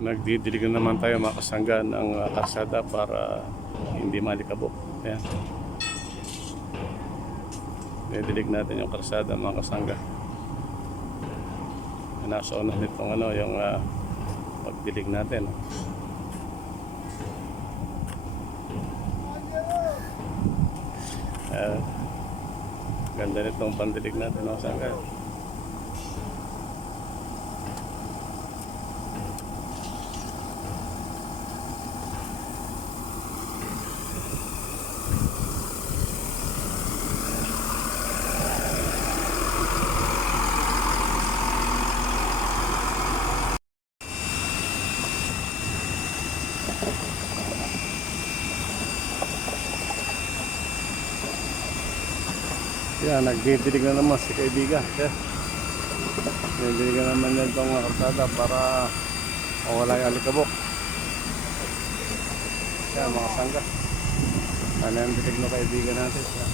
Nagdidilig na naman tayo mga kasangga ng kalsada para hindi malikabok. Ayan. Didilig natin yung kalsada mga kasangga. Nasa una nitong ano, yung pagdilig natin. Ganda nitong pandilig natin mga kasangga. Yan, nagdidilig na naman si kaibigan. Nagdidilig na naman yan itong kalsada para wala yung alikabok. Yan, mga sangga. Ano yung dilig na kaibigan natin. Yan.